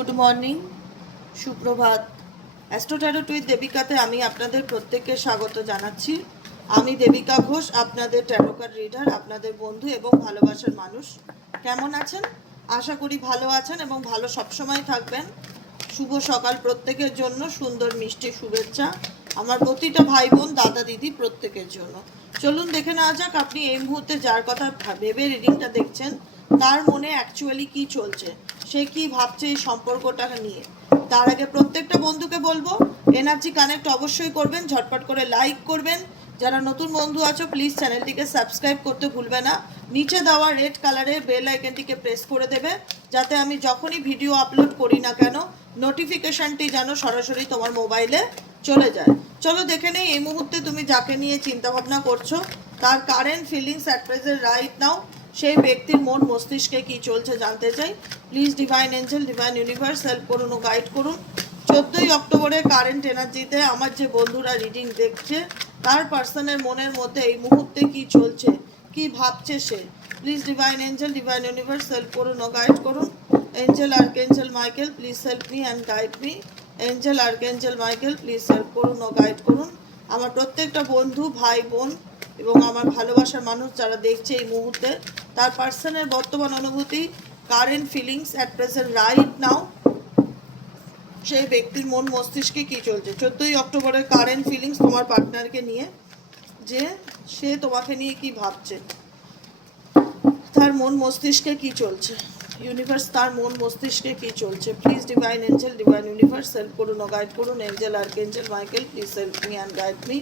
Good morning, সুপ্রভাত। অ্যাস্ট্রোট্যারোট with দেবিকাতে আমি আপনাদের প্রত্যেককে স্বাগত জানাচ্ছি। আমি দেবিকা ঘোষ, আপনাদের ট্যারোকার রিডার আপনাদের বন্ধু এবং ভালোবাসার মানুষ। কেমন আছেন? আশা করি ভালো আছেন এবং ভালো সবসময় থাকবেন। শুভ সকাল প্রত্যেকের জন্য, সুন্দর মিষ্টি শুভেচ্ছা। আমার প্রতিটা ভাই বোন দাদা, দিদি প্রত্যেকের জন্য। চলুন দেখে নেওয়া যাক, আপনি এই মুহূর্তে যার কথা ভেবে রিডিংটা দেখছেন তার মনে অ্যাকচুয়ালি কি চলছে? সে কি ভাবছে এই সম্পর্কটা নিয়ে? তার আগে প্রত্যেকটা বন্ধুকে বলব এনার্জি কানেক্ট অবশ্যই করবেন, ঝটপট করে লাইক করবেন। যারা নতুন বন্ধু আছো প্লিজ চ্যানেলটিকে সাবস্ক্রাইব করতে ভুলবে না। নিচে দেওয়া রেড কালারের বেল আইকনটিকে প্রেস করে দেবে, যাতে আমি যখনই ভিডিও আপলোড করি না কেন নোটিফিকেশনটি যেন সরাসরি তোমার মোবাইলে চলে যায়। চলো দেখে নেই, এই মুহূর্তে তুমি যাকে নিয়ে চিন্তা ভাবনা করছ, তার current feelings at present right now সেই ব্যক্তির মন, মস্তিষ্কে কি চলছে জানতে চাই। Please divine angel divine universe help করুন ও গাইড করুন। চোদ্দোই অক্টোবরে কারেন্ট এনার্জিতে আমার যে বন্ধুরা রিডিং দেখছে, তার পার্সনের মনের মধ্যে এই মুহূর্তে কি চলছে, কি ভাবছে সে। Please divine angel divine universe help করুন ও গাইড করুন। Angel archangel Michael please help me and guide me angel archangel Michael please help করুন ও গাইড করুন। আমার প্রত্যেকটা বন্ধু, ভাই, বোন এবং আমার ভালোবাসার মানুষ যারা দেখছে এই মুহূর্তে, তার পার্সনের বর্তমান অনুভূতি current feelings at present right now সেই ব্যক্তির মন মস্তিষ্কে কি চলছে? চোদ্দোই অক্টোবরের কারেন্ট ফিলিংস তোমার পার্টনারকে নিয়ে, যে সে তোমাকে নিয়ে কি ভাবছে? তার মন মস্তিষ্কে কি চলছে? ইউনিভার্স তার মন মস্তিষ্কে কি চলছে? Please divine angel divine universe help করুন গাইড করুন angel archangel Michael please help me and guide me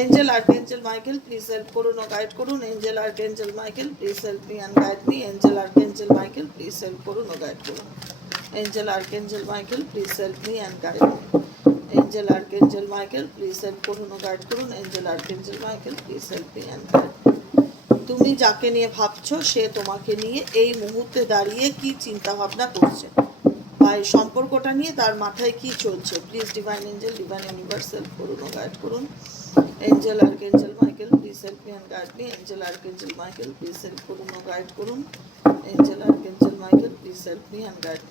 angel archangel Michael please help করুন ও গাইড করুন angel archangel Michael please help me and guide me angel archangel Michael please help করুন ও guide করুন angel archangel Michael please help me and guide me angel archangel Michael please help করুন ও guide করুন angel archangel Michael please help me and guide তুমি যাকে নিয়ে ভাবছ, সে তোমাকে নিয়ে এই মুহূর্তে দাঁড়িয়ে কি চিন্তা ভাবনা করছে? বা এই সম্পর্কটা নিয়ে তার মাথায় কি চলছে? Please divine angel divine universe help করুন ও গাইড করুন angel archangel Michael please help me and guide me angel archangel Michael please help করুন ও গাইড করুন। Angel archangel Michael please help me and guide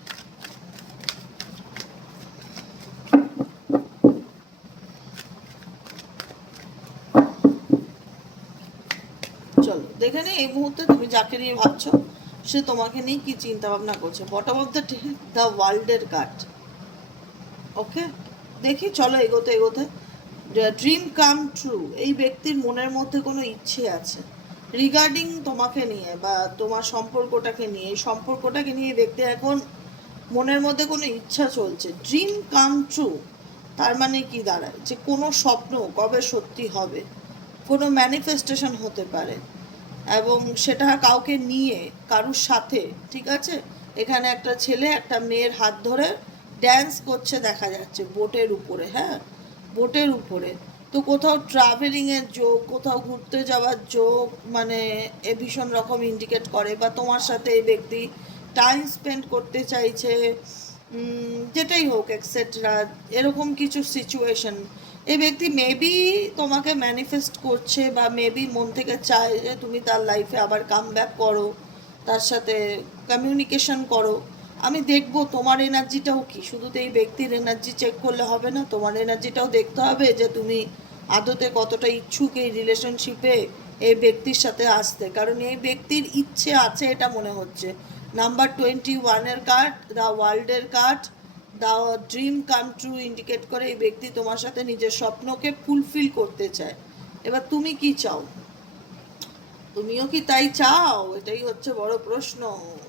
চলো, দেখে নে এই মুহূর্তে তুমি যাকে নিয়ে ভাবছ, সে তোমাকে নিয়ে কি চিন্তা ভাবনা করছে বটম অফ দ্য দ্য ওয়ার্ল্ডের কার্ড ওকে দেখি, চলো এগোতে এগোতে। ড্রিম কাম ট্রু এই ব্যক্তির মনের মধ্যে কোনো ইচ্ছে আছে। রিগার্ডিং তোমাকে নিয়ে বা তোমার সম্পর্কটাকে নিয়ে, এই সম্পর্কটাকে নিয়ে ব্যক্তি এখন মনের মধ্যে কোনো ইচ্ছা চলছে। ড্রিম কাম ট্রু তার মানে কি দাঁড়ায়? যে কোনো স্বপ্ন কবে সত্যি হবে? কোনো ম্যানিফেস্টেশন হতে পারে। এবং সেটা কাউকে নিয়ে, কারুর সাথে, ঠিক আছে? এখানে একটা ছেলে, একটা মেয়ের হাত ধরে ড্যান্স করছে দেখা যাচ্ছে বোটের উপরে হ্যাঁ? বোটের উপরে। তো কোথাও ট্রাভেলিংয়ের যোগ, কোথাও ঘুরতে যাওয়ার যোগ মানে এ ভীষণ রকম ইন্ডিকেট করে বা তোমার সাথে এই ব্যক্তি টাইম স্পেন্ড করতে চাইছে যেটাই হোক এক্সেট্রা এরকম কিছু সিচুয়েশন এই ব্যক্তি মেবি তোমাকে ম্যানিফেস্ট করছে বা মেবি মন থেকে চায় যে তুমি তার লাইফে আবার কাম ব্যাক করো, তার সাথে কমিউনিকেশন করো। আমি দেখব, তোমার এনার্জিটাও কি? শুধু তো এই ব্যক্তির এনার্জি চেক করলে হবে না, তোমার এনার্জিটাও দেখতে হবে যে তুমি আদতে কতটা ইচ্ছুক এই রিলেশনশিপে এই ব্যক্তির সাথে আসতে। কারণ এই ব্যক্তির ইচ্ছে আছে এটা মনে হচ্ছে। নাম্বার টোয়েন্টি ওয়ানের কার্ড দ্য ওয়ার্ল্ডের card the dream come true indicate করে এই ব্যক্তি তোমার সাথে নিজের স্বপ্নকে ফুলফিল করতে চায়। এবার তুমি কি চাও? তুমিও কি তাই চাও? এটাই হচ্ছে বড় প্রশ্ন।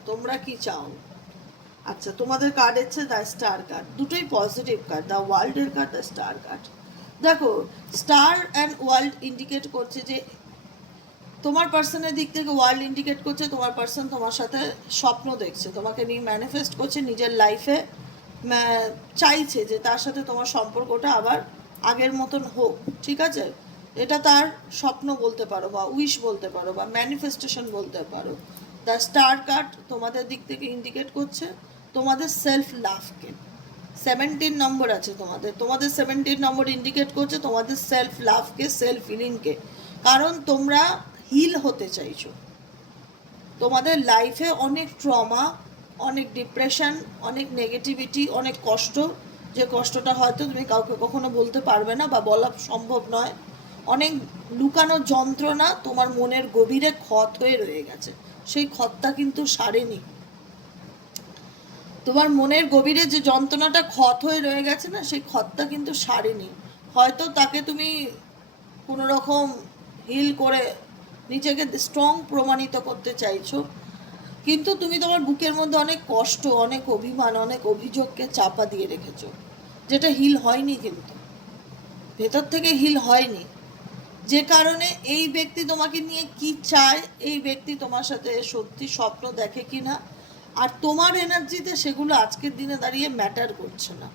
তোমরা কি চাও? আচ্ছা তোমাদের কার্ড হচ্ছে দ্য স্টার কার্ড দুটোই পজিটিভ কার্ড দ্য ওয়ার্ল্ডের কার্ড দ্য স্টার কার্ড দেখো স্টার অ্যান্ড ওয়ার্ল্ড ইন্ডিকেট করছে যে তোমার পার্সনের দিক থেকে ওয়ার্ল্ড ইন্ডিকেট করছে, তোমার পার্সন তোমার সাথে স্বপ্ন দেখছে, তোমাকে নিয়ে ম্যানিফেস্ট করছে, নিজের লাইফে চাইছে যে তার সাথে তোমার সম্পর্কটা আবার আগের মতন হোক, ঠিক আছে? এটা তার স্বপ্ন বলতে পারো বা উইশ বলতে পারো বা ম্যানিফেস্টেশন বলতে পারো। দ্য স্টার কার্ড তোমাদের দিক থেকে ইন্ডিকেট করছে তোমাদের সেলফ লাভকে সেভেন্টিন নম্বর আছে তোমাদের। তোমাদের সেভেন্টিন নম্বর ইন্ডিকেট করছে তোমাদের সেলফ লাভকে সেলফ ফিলিংকে কারণ তোমরা হিল হতে চাইছো। তোমাদের লাইফে অনেক ট্রমা অনেক ডিপ্রেশন অনেক নেগেটিভিটি অনেক কষ্ট। যে কষ্টটা হয়তো তুমি কাউকে কখনো বলতে পারবে না বা বলা সম্ভব নয়। অনেক লুকানো যন্ত্রণা তোমার মনের গভীরে ক্ষত হয়ে রয়ে গেছে। সেই ক্ষতটা কিন্তু সারেনি। তোমার মনের গভীরে যে যন্ত্রণাটা ক্ষত হয়ে রয়ে গেছে না, সেই ক্ষতটা কিন্তু সারেনি। হয়তো তাকে তুমি কোনো রকম হিল করে নিজেকে স্ট্রং প্রমাণিত করতে চাইছো। কিন্তু তুমি তোমার বুকের মধ্যে অনেক কষ্ট, অনেক অভিমান, অনেক অভিযোগকে চাপা দিয়ে রেখেছো, যেটা হিল হয়নি কিন্তু। ভেতর থেকে হিল হয়নি। যে কারণে এই ব্যক্তি তোমাকে নিয়ে কি চায়, এই ব্যক্তি তোমার সাথে সত্যি স্বপ্ন দেখে কি না আর তোমার এনার্জিতে সেগুলো আজকের দিনে দাঁড়িয়ে ম্যাটার করছে না।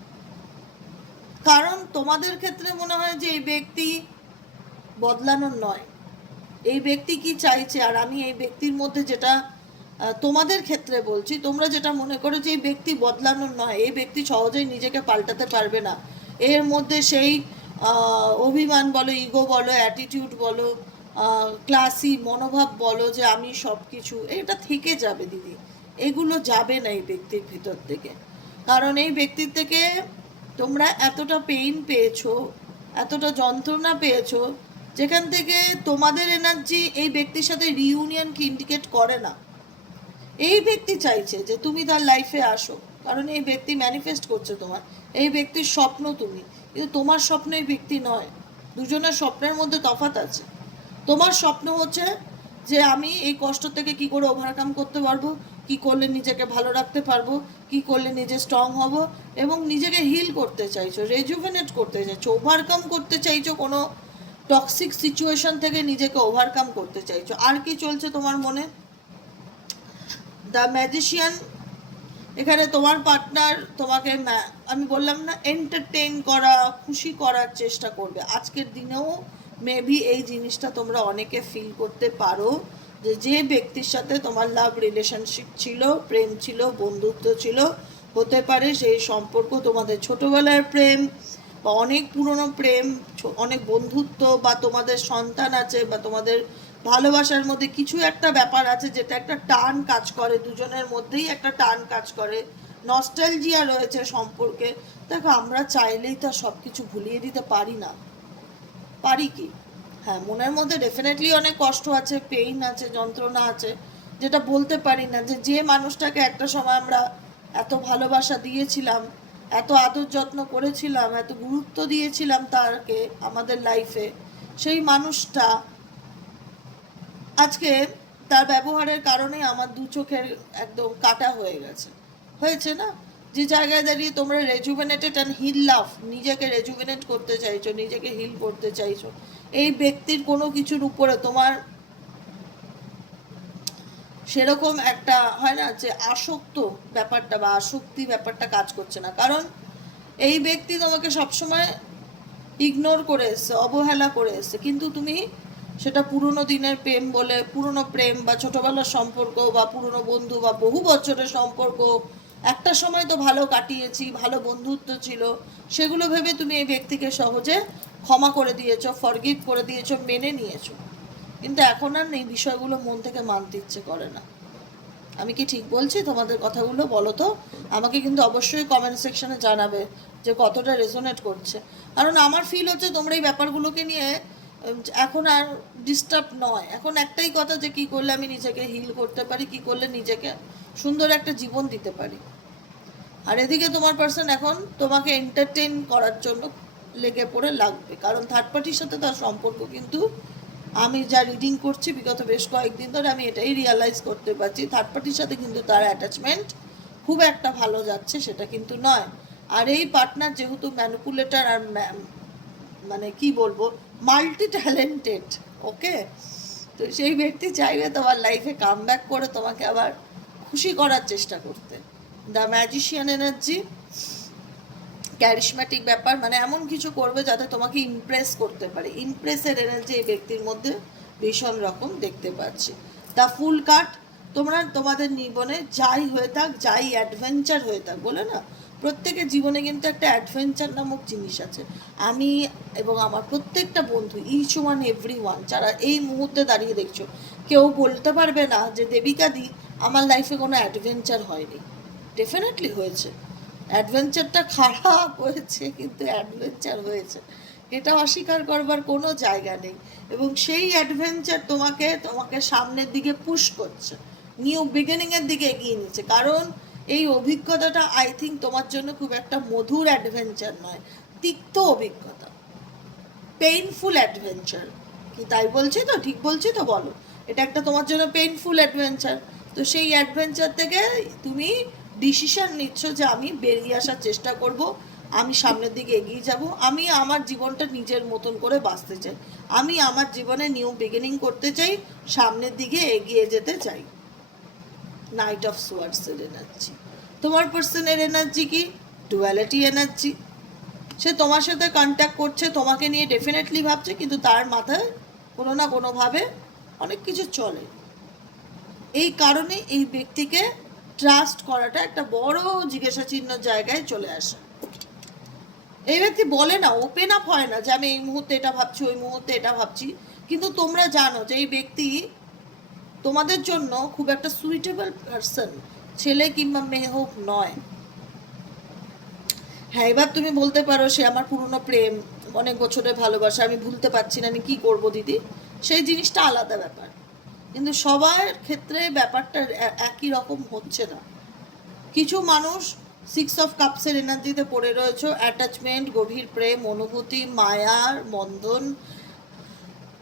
কারণ তোমাদের ক্ষেত্রে মনে হয় যে এই ব্যক্তি বদলানোর নয়। এই ব্যক্তি কি চাইছে? আর আমি এই ব্যক্তির মধ্যে যেটা তোমাদের ক্ষেত্রে বলছি, তোমরা যেটা মনে করো যে এই ব্যক্তি বদলানোর নয়। এই ব্যক্তি সহজেই নিজেকে পাল্টাতে পারবে না। এর মধ্যে সেই অভিমান বলো ইগো বলো অ্যাটিটিউড বলো ক্লাসি মনোভাব বলো যে আমি সব কিছু এটা থেকে যাবে দিদি। এগুলো যাবে না এই ব্যক্তির ভিতর থেকে। কারণ এই ব্যক্তির থেকে তোমরা এতটা পেইন পেয়েছ, এতটা যন্ত্রণা পেয়েছ, যেখান থেকে তোমাদের এনার্জি এই ব্যক্তির সাথে রিউনিয়নকে ইন্ডিকেট করে না। এই ব্যক্তি চাইছে যে তুমি তার লাইফে আসো, কারণ এই ব্যক্তি ম্যানিফেস্ট করছে তোমার। এই ব্যক্তির স্বপ্ন তুমি, কিন্তু তোমার স্বপ্ন এই ব্যক্তি নয়। দুজনের স্বপ্নের মধ্যে তফাৎ আছে। তোমার স্বপ্ন হচ্ছে যে আমি এই কষ্ট থেকে কি করে ওভারকাম করতে পারব? কি করলে নিজেকে ভালো রাখতে পারব, কি করলে নিজে স্ট্রং হব এবং নিজেকে হিল করতে চাইছো রেজুভেনেট করতে চাইছো ওভারকাম করতে চাইছো কোনো টক্সিক সিচুয়েশন থেকে নিজেকে ওভারকাম করতে চাইছো। আর কি চলছে তোমার মনে? দ্য ম্যাজিশিয়ান এখানে তোমার পার্টনার তোমাকে আমি বললাম না এন্টারটেন করা, খুশি করার চেষ্টা করবে। আজকের দিনেও মেবি এই জিনিসটা তোমরা অনেকে ফিল করতে পারো। যে যে ব্যক্তির সাথে তোমার লাভ রিলেশনশিপ ছিল, প্রেম ছিল, বন্ধুত্ব ছিল, হতে পারে সেই সম্পর্ক তোমাদের ছোটবেলার প্রেম বা অনেক পুরনো প্রেম অনেক বন্ধুত্ব বা তোমাদের সন্তান আছে বা তোমাদের ভালোবাসার মধ্যে কিছু একটা ব্যাপার আছে যেটা একটা টান কাজ করে, দুজনের মধ্যেই একটা টান কাজ করে। নস্টালজিয়া রয়েছে সম্পর্কে। দেখো, আমরা চাইলেই তো সব কিছু ভুলিয়ে দিতে পারি না। পারি কি? হ্যাঁ মনের মধ্যে ডেফিনেটলি অনেক কষ্ট আছে পেইন আছে, যন্ত্রণা আছে, যেটা বলতে পারি না যে যে মানুষটাকে একটা সময় আমরা এত ভালোবাসা দিয়েছিলাম, এত আদর যত্ন করেছিলাম, এত গুরুত্ব দিয়েছিলাম তারকে, আমাদের লাইফে সেই মানুষটা আজকে তার ব্যবহারের কারণে আমার দু চোখের একদম কাটা হয়ে গেছে। হয়েছে না? যে জায়গায় দাঁড়িয়ে তোমরা রেজুভেনেটেড অ্যান্ড হিল লাভ নিজেকে রেজুভেনেট করতে চাইছো, নিজেকে হিল করতে চাইছো এই ব্যক্তির কোনো কিছুর উপরে তোমার সেরকম একটা, হয় না যে আসক্ত ব্যাপারটা বা আসক্তি ব্যাপারটা কাজ করছে না। কারণ এই ব্যক্তি তোমাকে সবসময় ইগনোর করে এসছে, অবহেলা করে এসছে। কিন্তু তুমি সেটা পুরনো দিনের প্রেম বলে, পুরনো প্রেম বা ছোটবেলার সম্পর্ক বা পুরনো বন্ধু বা বহু বছরের সম্পর্ক, একটা সময় তো ভালো কাটিয়েছি, ভালো বন্ধুত্ব ছিল, সেগুলো ভেবে তুমি এই ব্যক্তিকে সহজে ক্ষমা করে দিয়েছ ফরগিভ করে দিয়েছ, মেনে নিয়েছো। কিন্তু এখন আর এই বিষয়গুলো মন থেকে মানতে ইচ্ছে করে না। আমি কি ঠিক বলছি তোমাদের কথাগুলো বলো তো? আমাকে কিন্তু অবশ্যই কমেন্ট সেকশনে জানাবে যে কতটা রেজোনেট করছে। কারণ আমার ফিল হচ্ছে তোমরা এই ব্যাপারগুলোকে নিয়ে এখন আর ডিস্টার্ব নয়। এখন একটাই কথা যে কি করলে আমি নিজেকে হিল করতে পারি, কি করলে নিজেকে সুন্দর একটা জীবন দিতে পারি। আর এদিকে তোমার পার্সন এখন তোমাকে এন্টারটেইন করার জন্য লেগে পড়ে লাগবে। কারণ থার্ড পার্টির সাথে তার সম্পর্ক কিন্তু আমি যা রিডিং করছি বিগত বেশ কয়েকদিন ধরে আমি এটাই রিয়ালাইজ করতে পারছি। থার্ড পার্টির সাথে কিন্তু তার অ্যাটাচমেন্ট খুব একটা ভালো যাচ্ছে সেটা কিন্তু নয়। আর এই পার্টনার যেহেতু ম্যানুপুলেটার আর মানে কি বলব মাল্টি ট্যালেন্টেড ওকে তো সেই ব্যক্তি চাইবে তোমার লাইফে কাম ব্যাক করে তোমাকে আবার খুশি করার চেষ্টা করতে। দ্য ম্যাজিশিয়ান এনার্জি ক্যারিশম্যাটিক ব্যাপার মানে এমন কিছু করবে যাতে তোমাকে ইমপ্রেস করতে পারে। ইমপ্রেসের এনার্জি এই ব্যক্তির মধ্যে ভীষণ রকম দেখতে পাচ্ছি। দ্য ফুল কাট তোমরা তোমাদের জীবনে যাই হয়ে থাক, যাই অ্যাডভেঞ্চার হয়ে থাক, বলে না? প্রত্যেকের জীবনে কিন্তু একটা অ্যাডভেঞ্চার নামক জিনিস আছে। আমি এবং আমার প্রত্যেকটা বন্ধু ইচ ওয়ান এভরি ওয়ান যারা এই মুহূর্তে দাঁড়িয়ে দেখছ, কেউ বলতে পারবে না যে, দেবিকা দি, আমার লাইফে কোনো অ্যাডভেঞ্চার হয়নি। ডেফিনেটলি হয়েছে। অ্যাডভেঞ্চারটা খারাপ হয়েছে, কিন্তু অ্যাডভেঞ্চার হয়েছে। এটা অস্বীকার করবার কোনো জায়গা নেই। এবং সেই অ্যাডভেঞ্চার তোমাকে তোমাকে সামনের দিকে পুশ করছে। নিউ বিগিনিংয়ের দিকে এগিয়ে নিচ্ছে। কারণ এই অভিজ্ঞতাটা আই থিঙ্ক তোমার জন্য খুব একটা মধুর অ্যাডভেঞ্চার নয়। তিক্ত অভিজ্ঞতা। পেইনফুল অ্যাডভেঞ্চার কি তাই বলছি তো? ঠিক বলছি তো? বলো। এটা একটা তোমার জন্য পেইনফুল অ্যাডভেঞ্চার তো সেই অ্যাডভেঞ্চার থেকে তুমি ডিসিশন নিচ্ছ যে আমি বেরিয়ে আসার চেষ্টা করব, আমি সামনের দিকে এগিয়ে যাব, আমি আমার জীবনটা নিজের মতন করে বাঁচতে চাই, আমি আমার জীবনে নিউ বিগিনিং করতে চাই, সামনের দিকে এগিয়ে যেতে চাই। নাইট অফ সোয়ার্ডসের এনার্জি তোমার পার্সনের এনার্জি কি? ডুয়ালিটি এনার্জি সে তোমার সাথে কন্ট্যাক্ট করছে, তোমাকে নিয়ে ডেফিনেটলি ভাবছে, কিন্তু তার মাথায় কোনো না কোনোভাবে অনেক কিছু চলে। এই কারণে এই ব্যক্তিকে ট্রাস্ট করাটা একটা বড় জিজ্ঞাসা চিহ্ন জায়গায় চলে আসে। এই ব্যক্তি বলে না ওপেন আপ হয় না যে আমি এই মুহূর্তে এটা ভাবছি, ওই মুহূর্তে এটা ভাবছি। কিন্তু তোমরা জানো যে এই ব্যক্তি তোমাদের জন্য খুব একটা সুইটেবল পারসন ছেলে কিংবা মেয়ে হোক নয়। হ্যাঁ এবার তুমি বলতে পারো সে আমার পুরনো প্রেম, অনেক বছরের ভালোবাসা, আমি ভুলতে পারছি না, আমি কি করব দিদি? সেই জিনিসটা আলাদা ব্যাপার। কিন্তু সবার ক্ষেত্রে ব্যাপারটা একই রকম হচ্ছে না। কিছু মানুষ সিক্স অফ কাপসের এনার্জিতে পড়ে রয়েছে। অ্যাটাচমেন্ট গভীর প্রেম, অনুভূতি মায়ার বন্ধন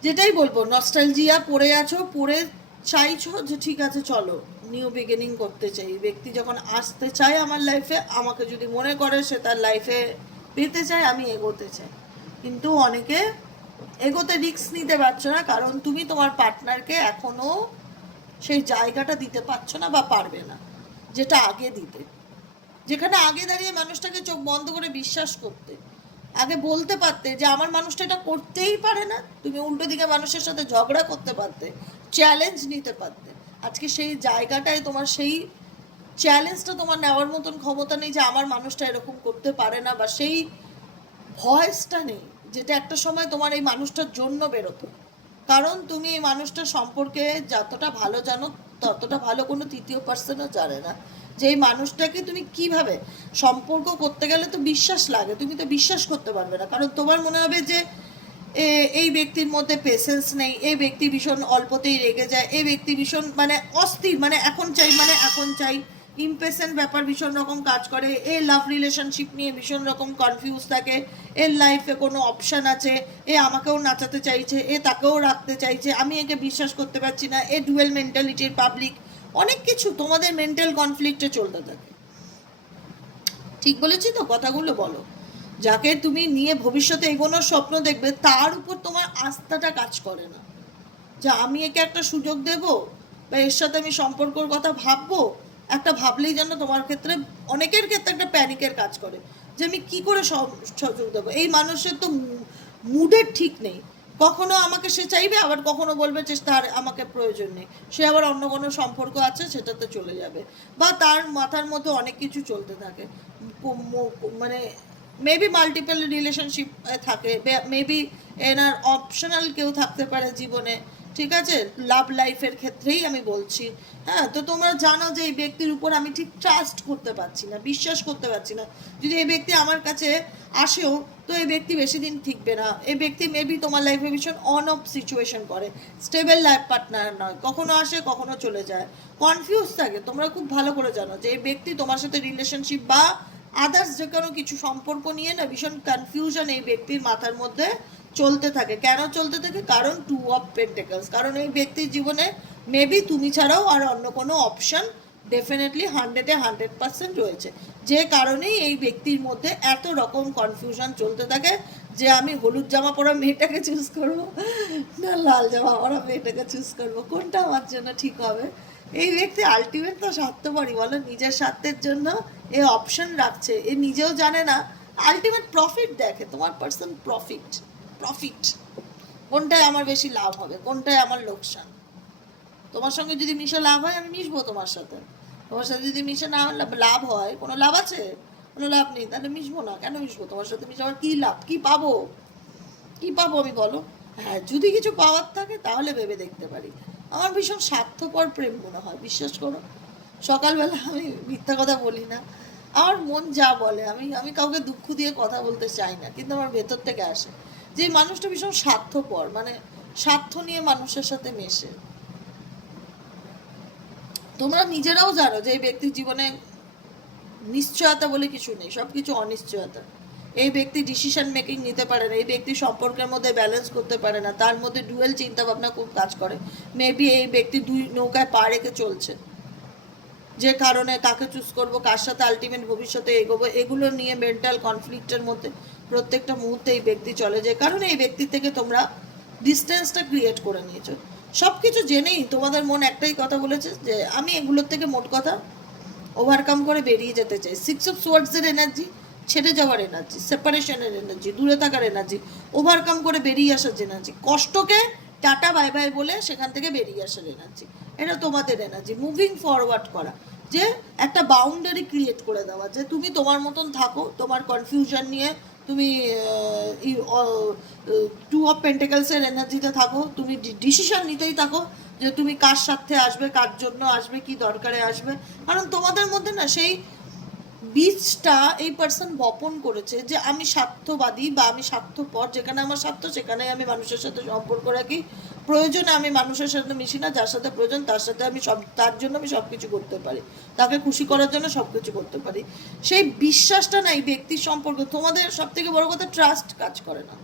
যেটাই বলব নস্টালজিয়া পড়ে আছো, পড়ে চাইছো যে ঠিক আছে, চলো নিউ বিগিনিং করতে চাই। ব্যক্তি যখন আসতে চায় আমার লাইফে আমাকে যদি মনে করে সে তার লাইফে পেতে চায়, আমি এগোতে চাই। কিন্তু অনেকে এগোতে রিস্ক নিতে পারছ না, কারণ তুমি তোমার পার্টনারকে এখনও সেই জায়গাটা দিতে পারছ না বা পারবে না, যেটা আগে দিতে। যেখানে আগে দাঁড়িয়ে মানুষটাকে চোখ বন্ধ করে বিশ্বাস করতে, আগে বলতে পারতে যে আমার মানুষটা এটা করতেই পারে না, তুমি উল্টো দিকে মানুষের সাথে ঝগড়া করতে পারতে চ্যালেঞ্জ নিতে পারতে। আজকে সেই জায়গাটায় তোমার সেই চ্যালেঞ্জটা তোমার নেওয়ার মতন ক্ষমতা নেই যে আমার মানুষটা এরকম করতে পারে না বা সেই ভয়েসটা নেই। যেটা একটা সময় তোমার এই মানুষটার জন্য বেরোতো। কারণ তুমি এই মানুষটার সম্পর্কে যতটা ভালো জানো, ততটা ভালো কোনো তৃতীয় পার্সনও জানে না। যে এই মানুষটাকে তুমি কীভাবে সম্পর্ক করতে গেলে তো বিশ্বাস লাগে, তুমি তো বিশ্বাস করতে পারবে না। কারণ তোমার মনে হবে যে এই ব্যক্তির মধ্যে পেশেন্স নেই, এই ব্যক্তি ভীষণ অল্পতেই রেগে যায়, এই ব্যক্তি ভীষণ মানে অস্থির মানে এখন চাই মানে এখন চাই। ইমপেশেন্ট ব্যাপার ভীষণ রকম কাজ করে, এ লাভ রিলেশনশিপ নিয়ে ভীষণ রকম কনফিউজ থাকে এর লাইফে কোনো অপশন আছে, এ আমাকেও নাচাতে চাইছে, এ তাকেও রাখতে চাইছে, আমি একে বিশ্বাস করতে পারছি না, এ ডুয়েল মেন্টালিটির পাবলিক অনেক কিছু তোমাদের মেন্টাল কনফ্লিক্টে চলতে থাকে। ঠিক বলেছি তো? কথাগুলো বলো। যাকে তুমি নিয়ে ভবিষ্যতে এগোনোর স্বপ্ন দেখবে, তার উপর তোমার আস্থাটা কাজ করে না। যে আমি একে একটা সুযোগ দেব, বা এর সাথে আমি সম্পর্কর কথা ভাববো একটা ভাবলেই যেন তোমার ক্ষেত্রে, অনেকের ক্ষেত্রে একটা প্যানিকের কাজ করে, যে আমি কি করে সব- সুযোগ দেবো এই মানুষের তো মুডের ঠিক নেই। কখনো আমাকে সে চাইবে, আবার কখনো বলবে যে তার আমাকে প্রয়োজন নেই। সে আবার অন্য কোনো সম্পর্ক আছে, সেটাতে চলে যাবে। বা তার মাথার মধ্যে অনেক কিছু চলতে থাকে। মানে মেবি মাল্টিপল রিলেশনশিপ থাকে মেবি এনার অপশনাল কেউ থাকতে পারে জীবনে। ঠিক আছে? লাভ লাইফের ক্ষেত্রেই আমি বলছি। হ্যাঁ তো তোমরা জানো যে এই ব্যক্তির উপর আমি ঠিক ট্রাস্ট করতে পারছি না, বিশ্বাস করতে পারছি না। যদি এই ব্যক্তি আমার কাছে আসেও, তো এই ব্যক্তি বেশি দিন ঠিকবে না। এই ব্যক্তি মেবি তোমার লাইফে ভীষণ অন অফ সিচুয়েশন করে। স্টেবল লাইফ পার্টনার নয়। কখনো আসে, কখনো চলে যায়। কনফিউজ থাকে। তোমরা খুব ভালো করে জানো যে এই ব্যক্তি তোমার সাথে রিলেশনশিপ বা আদার্স যে কোনো কিছু সম্পর্ক নিয়ে না ভীষণ কনফিউশন এই ব্যক্তির মাথার মধ্যে চলতে থাকে। কেন চলতে থাকে? কারণ টু অফ পেন্টেকলস কারণ এই ব্যক্তির জীবনে মেবি তুমি ছাড়াও আর অন্য কোনো অপশন ডেফিনেটলি হান্ড্রেডে হান্ড্রেড পার্সেন্ট রয়েছে। যে কারণেই এই ব্যক্তির মধ্যে এত রকম কনফিউশন চলতে থাকে যে আমি হলুদ জামা পরা মেয়েটাকে চুজ করব না লাল জামা পরা মেয়েটাকে চুজ করব। কোনটা আমার জন্য ঠিক হবে? এই ব্যক্তি আলটিমেট তো স্বার্থপরই, বলো? নিজের স্বার্থের জন্য এ অপশন রাখছে। এ নিজেও জানে না। আলটিমেট প্রফিট দেখে। তোমার পার্সন প্রফিট প্রফিট কোনটায় আমার বেশি লাভ হবে? কোনটায় আমার লোকসান? তোমার সঙ্গে যদি মিশে লাভ হয়, আমি মিশবো তোমার সাথে। তোমার সাথে যদি মিশে না লাভ- হয়, কোনো লাভ আছে? কোনো লাভ নেই, তাহলে মিশবো না। কেন মিশবো? তোমার সাথে মিশে আমার কী লাভ? কী পাবো? কী পাবো আমি বলো? হ্যাঁ যদি কিছু পাওয়ার থাকে, তাহলে ভেবে দেখতে পারি। আমার ভীষণ স্বার্থপর প্রেম মনে হয়, বিশ্বাস করো। সকালবেলা আমি মিথ্যা কথা বলি না। আমার মন যা বলে, আমি আমি কাউকে দুঃখ দিয়ে কথা বলতে চাই না, কিন্তু আমার ভেতর থেকে আসে। যে মানুষটা ভীষণ স্বার্থপর মানে স্বার্থ নিয়ে মানুষের সাথে মেশে। তোমরা নিজেরাও জানো যে এই ব্যক্তির জীবনে নিশ্চয়তা বলে কিছু নেই সব কিছু অনিশ্চয়তা। এই ব্যক্তি ডিসিশন মেকিং নিতে পারে না, এই ব্যক্তি সম্পর্কের মধ্যে ব্যালেন্স করতে পারে না, তার মধ্যে ডুয়েল চিন্তা ভাবনা খুব কাজ করে। মেবি এই ব্যক্তি দুই নৌকায় পা রেখে চলছে। যে কারণে কাকে চুজ করব, কার সাথে আলটিমেট ভবিষ্যতে এগোবো, এগুলো নিয়ে মেন্টাল কনফ্লিক্টের মধ্যে প্রত্যেকটা মুহূর্তে এই ব্যক্তি চলে যায়। কারণ এই ব্যক্তি থেকে তোমরা ডিস্টেন্সটা ক্রিয়েট করে নিয়েছো। সব কিছু জেনেই তোমাদের মন একটাই কথা বলেছে যে, আমি এগুলোর থেকে মোট কথা ওভারকাম করে বেরিয়ে যেতে চাই। সিক্স অফ সোয়ার্ডসের এনার্জি ছেড়ে যাওয়ার এনার্জি সেপারেশনের এনার্জি দূরে থাকার এনার্জি ওভারকাম করে বেরিয়ে আসার এনার্জি কষ্টকে টাটা বাই বাই বলে সেখান থেকে বেরিয়ে আসার এনার্জি এটা তোমাদের এনার্জি মুভিং ফরওয়ার্ড করা। যে একটা বাউন্ডারি ক্রিয়েট করে দেওয়া। যে তুমি তোমার মতন থাকো, তোমার কনফিউশন নিয়ে তুমি টু অফ পেন্টেকালসের এনার্জিতে থাকো, তুমি ডিসিশন নিতেই থাকো যে তুমি কার সাথে আসবে, কার জন্য আসবে, কি দরকারে আসবে। কারণ তোমাদের মধ্যে না সেই বীজটা এই পার্সন বপন করেছে যে আমি স্বার্থবাদী বা আমি স্বার্থপর, যেখানে আমার স্বার্থ সেখানে আমি মানুষের সাথে সম্পর্ক রাখি। প্রয়োজনে আমি মানুষের সাথে মিশি না, যার সাথে প্রয়োজন তার সাথে আমি সব তার জন্য আমি সব কিছু করতে পারি। তাকে খুশি করার জন্য সব কিছু করতে পারি। সেই বিশ্বাসটা নাই ব্যক্তির সম্পর্ক, তোমাদের সব থেকে বড় কথা ট্রাস্ট কাজ করে না।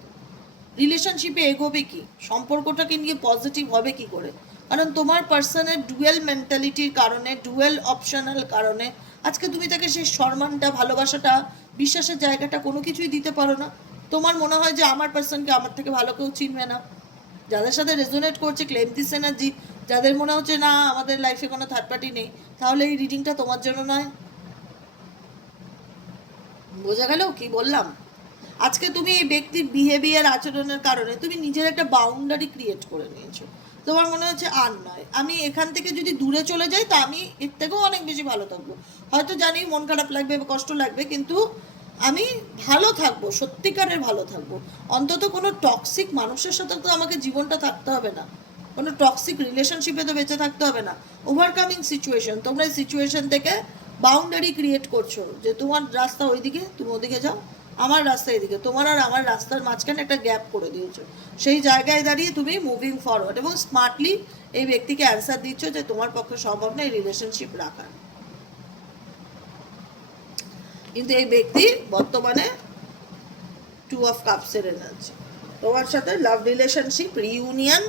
রিলেশনশিপে এগোবে কি? সম্পর্কটাকে নিয়ে পজিটিভ হবে কি করে? কারণ তোমার পার্সনের ডুয়েল মেন্টালিটির কারণে ডুয়েল অপশনাল কারণে, আজকে তুমি তাকে সেই সম্মানটা, ভালোবাসাটা, বিশ্বাসের জায়গাটা কোনো কিছুই দিতে পারো না। তোমার মনে হয় যে আমার পার্সনকে আমার থেকে ভালো কেউ চিনবে না। যাদের সাথে রেজোনেট করছে ক্লেম দিস এনার্জি যাদের মনে হচ্ছে না আমাদের লাইফে কোনো থার্ড পার্টি নেই, তাহলে এই রিডিংটা তোমার জন্য নয়। বোঝা গেল? কি বললাম? আজকে তুমি এই ব্যক্তির বিহেভিয়ার আচরণের কারণে তুমি নিজের একটা বাউন্ডারি ক্রিয়েট করে নিয়েছো। তোমার মনে হচ্ছে আর নয়। আমি এখান থেকে যদি দূরে চলে যাই, তা আমি এর থেকেও অনেক বেশি ভালো থাকব। হয়তো জানি মন খারাপ লাগবে কষ্ট লাগবে, কিন্তু আমি ভালো থাকব, সত্যিকারের ভালো থাকব। অন্তত কোনো টক্সিক মানুষের সাথে তো আমাকে জীবনটা থাকতে হবে না। কোনো টক্সিক রিলেশনশিপে তো বেঁচে থাকতে হবে না। ওভারকামিং সিচুয়েশন তোমরা এই সিচুয়েশন থেকে বাউন্ডারি ক্রিয়েট করছ যে তোমার রাস্তা ওইদিকে, তুমি ওদিকে যাও, আমার রাস্তা এদিকে। তোমার আর আমার রাস্তার মাঝখানে একটা গ্যাপ করে দিয়েছ। সেই জায়গায় দাঁড়িয়ে তুমি মুভিং ফরওয়ার্ড এবং স্মার্টলি এই ব্যক্তিকে অ্যান্সার দিচ্ছ যে তোমার পক্ষে সম্ভব না এই রিলেশনশিপ রাখার। কিন্তু এই ব্যক্তি বর্তমানে টু অফ কাপসের এনার্জি। তোমার সাথে লাভ রিলেশনশিপ রিউনিয়ন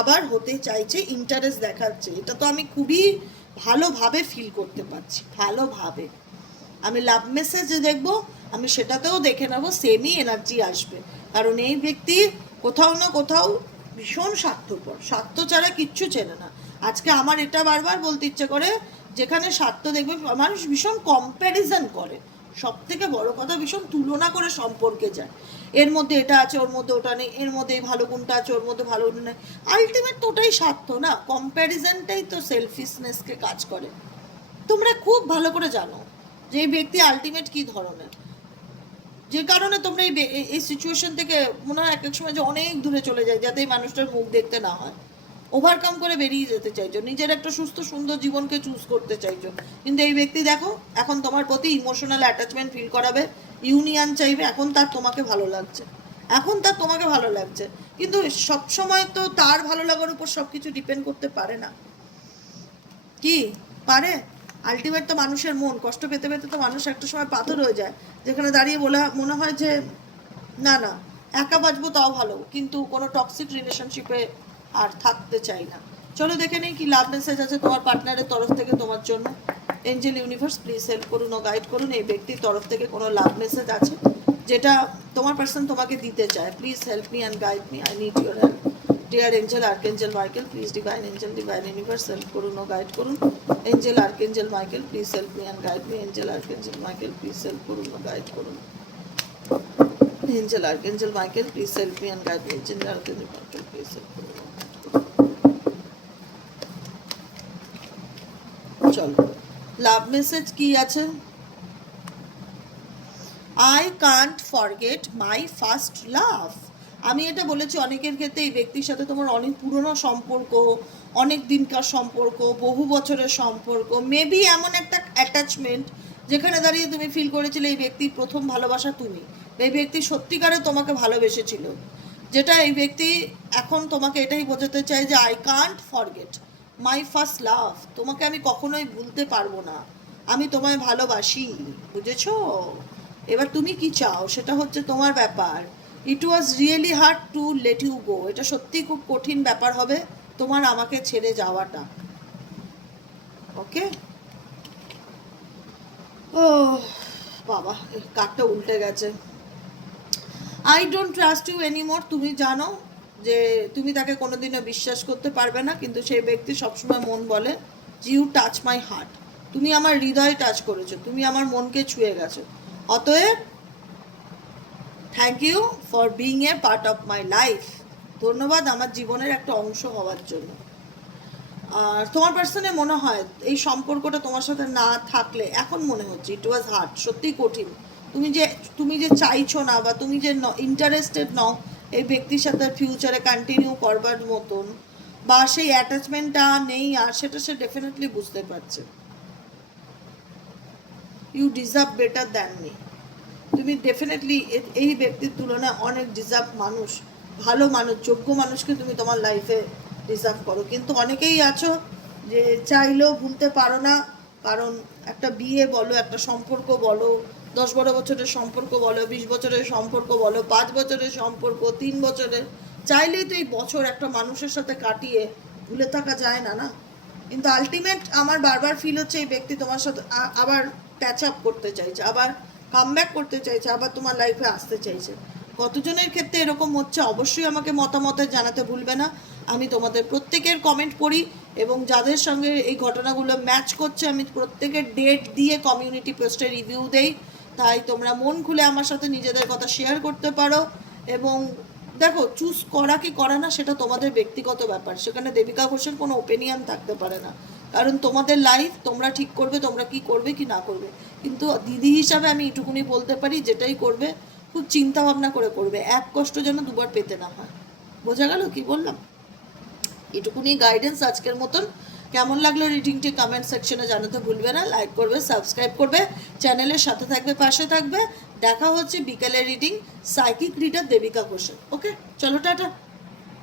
আবার হতে চাইছে ইন্টারেস্ট দেখাচ্ছে। এটা তো আমি খুবই ভালোভাবে ফিল করতে পারছি, ভালোভাবে। আমি লাভ মেসেজ দেখব, আমি সেটাতেও দেখে নেব সেমই এনার্জি আসবে। কারণ এই ব্যক্তি কোথাও না কোথাও ভীষণ স্বার্থপর। স্বার্থ ছাড়া কিচ্ছু চেনে না। আজকে আমার এটা বারবার বলতে ইচ্ছে করে যেখানে স্বার্থ দেখবে, মানুষ ভীষণ কম্প্যারিজন করে। সব থেকে বড় কথা ভীষণ তুলনা করে সম্পর্কে যায়। এর মধ্যে এটা আছে, ওর মধ্যে ওটা নেই, এর মধ্যে ভালো গুণটা আছে, ওর মধ্যে ভালো গুণ নেই। আলটিমেট তো ওটাই স্বার্থ না? কম্প্যারিজনটাই তো সেলফিশনেসকে কাজ করে। তোমরা খুব ভালো করে জানো যে এই ব্যক্তি আলটিমেট কি ধরনের। যে কারণে তোমরা এই- এই সিচুয়েশন থেকে মনে হয় এক এক সময় যে অনেক দূরে চলে যায়, যাতে এই মানুষটার মুখ দেখতে না হয়। ওভারকাম করে বেরিয়ে যেতে চাইছো, নিজের একটা সুস্থ, সুন্দর জীবনকে চুজ করতে চাইছো। কিন্তু এই ব্যক্তি দেখো, এখন তোমার প্রতি ইমোশনাল অ্যাটাচমেন্ট ফিল করাবে ইউনিয়ন চাইবে, এখন তার তোমাকে ভালো লাগছে। এখন তার তোমাকে ভালো লাগছে। কিন্তু সব সময় তো তার ভালো লাগার উপর সব কিছু ডিপেন্ড করতে পারে না। কি? পারে? আলটিমেট তো মানুষের মন। কষ্ট পেতে পেতে তো মানুষ একটা সময় পাথর হয়ে যায়। যেখানে দাঁড়িয়ে বলে, মনে হয় যে, না না, একা বাঁচবো তাও ভালো। কিন্তু কোনো টক্সিক রিলেশনশিপে আর থাকতে চাই না। চলো দেখে নেই কি লাভ মেসেজ আছে তোমার পার্টনারের তরফ থেকে তোমার জন্য। এঞ্জেল ইউনিভার্স প্লিজ হেল্প করুন ও গাইড করুন, এই ব্যক্তির তরফ থেকে কোনো লাভ মেসেজ আছে যেটা তোমার পার্সন তোমাকে দিতে চায়। Please help me and guide me I need your help dear angel archangel Michael please divine angel divine universe help করুন ও গাইড করুন। Angel archangel Michael please help me and guide me angel archangel Michael please help করুন ও guide করুন। Angel archangel Michael please help me and guide me angel archangel Michael please help করুন চলো। Love message কি আছে? I can't forget my first love আমি এটা বলেছি অনেকের ক্ষেত্রে এই ব্যক্তির সাথে তোমার অনেক পুরনো সম্পর্ক, অনেক দিনকার সম্পর্ক, বহু বছরের সম্পর্ক মেবি এমন একটা অ্যাটাচমেন্ট যেখানে দাঁড়িয়ে তুমি ফিল করেছিলে এই ব্যক্তি প্রথম ভালোবাসা তুমি। এই ব্যক্তি সত্যিকারে তোমাকে ভালোবেসেছিল। যেটা এই ব্যক্তি এখন তোমাকে এটাই বোঝাতে চায় যে I can't forget my first love তোমাকে আমি কখনোই ভুলতে পারব না। আমি তোমায় ভালোবাসি। বুঝেছ? এবার তুমি কি চাও? সেটা হচ্ছে তোমার ব্যাপার। It was really hard to let you go এটা সত্যি খুব কঠিন ব্যাপার হবে তোমার আমাকে ছেড়ে যাওয়াটা। ওকে ও বাবা, এই উল্টে গেছে। I don't trust you anymore তুমি জানো? যে তুমি তাকে কোনোদিনও বিশ্বাস করতে পারবে না, কিন্তু সেই ব্যক্তি সবসময় মন বলে ইউ টাচ মাই হার্ট তুমি আমার হৃদয় টাচ করেছ, তুমি আমার মনকে ছুঁয়ে গেছো। অতএব thank you for being a part of my life ধন্যবাদ আমার জীবনের একটা অংশ হওয়ার জন্য। আর তোমার পার্সনে মনে হয় এই সম্পর্কটা তোমার সাথে না থাকলে এখন মনে হচ্ছে ইট ওয়াজ হার্ড সত্যিই কঠিন। তুমি যে তুমি যে চাইছো না বা তুমি যে ইন্টারেস্টেড নও এই ব্যক্তির সাথে ফিউচারে কন্টিনিউ করবার মতন বা সেই অ্যাটাচমেন্টটা নেই আর সেটা সে ডেফিনেটলি বুঝতে পারছে। You deserve better than me তুমি ডেফিনেটলি এই ব্যক্তির তুলনায় অনেক ডিজার্ভ মানুষ, ভালো মানুষ, যোগ্য মানুষকে তুমি তোমার লাইফে ডিজার্ভ করো। কিন্তু অনেকেই আছো যে চাইলেও ভুলতে পারো না, কারণ একটা বিয়ে বলো, একটা সম্পর্ক বলো দশ বারো বছরের সম্পর্ক বলো, বিশ বছরের সম্পর্ক বলো, পাঁচ বছরের সম্পর্ক, তিন বছরের, চাইলেই তো এই বছর একটা মানুষের সাথে কাটিয়ে ভুলে থাকা যায় না না? কিন্তু আলটিমেট আমার বারবার ফিল হচ্ছে এই ব্যক্তি তোমার সাথে আবার প্যাচ আপ করতে চাইছে, আবার কামব্যাক করতে চাইছে, আবার তোমার লাইফে আসতে চাইছে। কতজনের ক্ষেত্রে এরকম হচ্ছে অবশ্যই আমাকে মতামতে জানাতে ভুলবে না। আমি তোমাদের প্রত্যেকের কমেন্ট পড়ি এবং যাদের সঙ্গে এই ঘটনাগুলো ম্যাচ করছে, আমি প্রত্যেকের ডেট দিয়ে কমিউনিটি পোস্টে রিভিউ দেই। তাই তোমরা মন খুলে আমার সাথে নিজেদের কথা শেয়ার করতে পারো এবং দেখো চুজ করা কি করা না সেটা তোমাদের ব্যক্তিগত ব্যাপার। সেখানে দেবিকা ঘোষের কোনো ওপিনিয়ন থাকতে পারে না। কারণ তোমাদের লাইফ তোমরা ঠিক করবে, তোমরা কি করবে, কি না করবে। কিন্তু দিদি হিসাবে আমি এটুকুনি বলতে পারি, যেটাই করবে, খুব চিন্তা ভাবনা করে করবে। এক কষ্ট যেন দুবার পেতে না হয়। বোঝা গেল কি বললাম? এটুকুনি গাইডেন্স আজকের মতন। কেমন লাগল রিডিংটি কমেন্ট সেকশনে জানাতে ভুলবে না লাইক করবে সাবস্ক্রাইব করবে চ্যানেলের সাথে থাকবে, পাশে থাকবে। দেখা হচ্ছে বিকেলের রিডিং সাইকিক রিডার দেবিকা ঘোষের। ওকে চলো, টাটা।